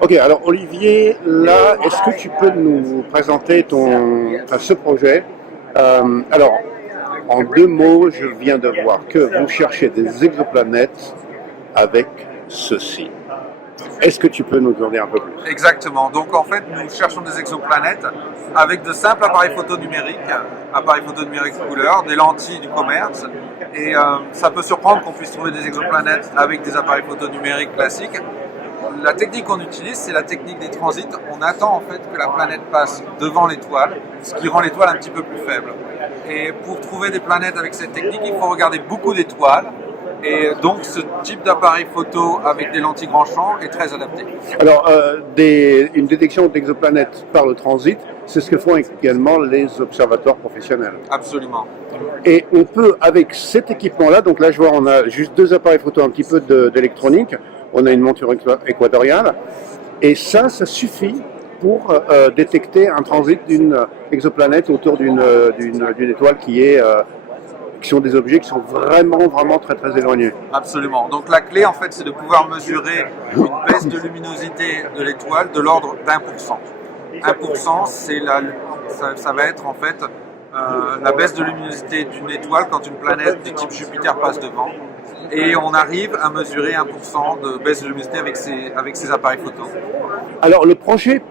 Ok, alors Olivier, là, est-ce que tu peux nous présenter ce projet? Alors, en deux mots, je viens de voir que vous cherchez des exoplanètes avec ceci. Est-ce que tu peux nous en dire un peu plus? Exactement. Donc en fait, nous cherchons des exoplanètes avec de simples appareils photo numériques couleur, des lentilles du commerce. Et ça peut surprendre qu'on puisse trouver des exoplanètes avec des appareils photo numériques classiques. La technique qu'on utilise, c'est la technique des transits. On attend en fait que la planète passe devant l'étoile, ce qui rend l'étoile un petit peu plus faible. Et pour trouver des planètes avec cette technique, il faut regarder beaucoup d'étoiles. Et donc ce type d'appareil photo avec des lentilles grand champ est très adapté. Alors, une détection d'exoplanètes par le transit, c'est ce que font également les observateurs professionnels. Absolument. Et on peut, avec cet équipement-là, donc là je vois on a juste deux appareils photo, un petit peu d'électronique, on a une monture équatoriale, et ça suffit pour détecter un transit d'une exoplanète autour d'une étoile qui sont des objets qui sont vraiment très éloignés. Absolument. Donc la clé en fait c'est de pouvoir mesurer une baisse de luminosité de l'étoile de l'ordre d'1%. 1%, ça va être en fait la baisse de luminosité d'une étoile quand une planète du type Jupiter passe devant. Et on arrive à mesurer 1% de baisse de luminosité avec ces appareils photo. Alors le projet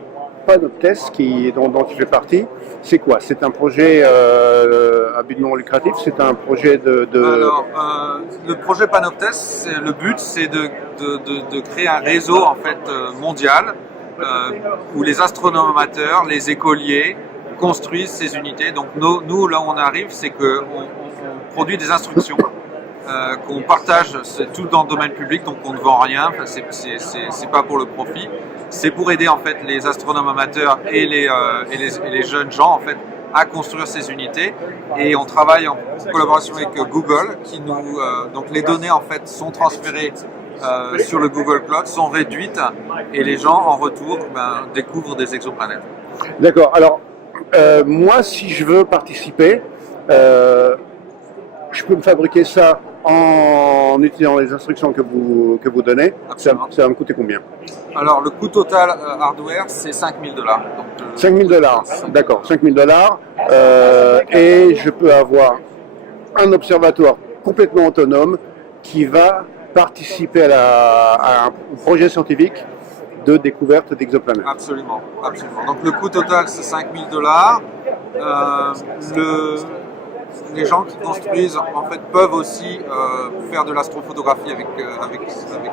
Panoptes dont tu fais partie, c'est quoi? C'est un projet à but non lucratif? C'est un projet Alors, le projet Panoptes, le but c'est de créer un réseau en fait mondial où les astronomes amateurs, les écoliers construisent ces unités. Donc nous là où on arrive, c'est qu'on produit des instructions qu'on partage, c'est tout dans le domaine public, donc on ne vend rien, c'est pas pour le profit, c'est pour aider en fait les astronomes amateurs et les jeunes gens en fait à construire ces unités. Et on travaille en collaboration avec Google, donc les données en fait sont transférées sur le Google Cloud, sont réduites et les gens en retour découvrent des exoplanètes. D'accord. Alors moi, si je veux participer, je peux me fabriquer ça en utilisant les instructions que vous donnez. Ça va me coûter combien? Alors le coût total hardware c'est 5 000 $. 5 000 $, d'accord, 5 000 $. Et je peux avoir un observatoire complètement autonome qui va participer à un projet scientifique de découverte d'exoplanètes. Absolument, absolument. Donc le coût total c'est 5 000 $. Les gens qui construisent en fait peuvent aussi faire de l'astrophotographie avec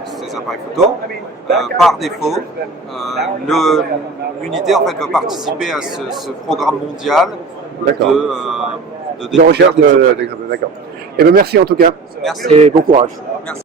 ces appareils photo. Par défaut, l'unité en fait va participer à ce programme mondial de recherche d'exoplanètes. D'accord. Et bien merci en tout cas. Merci. Et bon courage. Merci.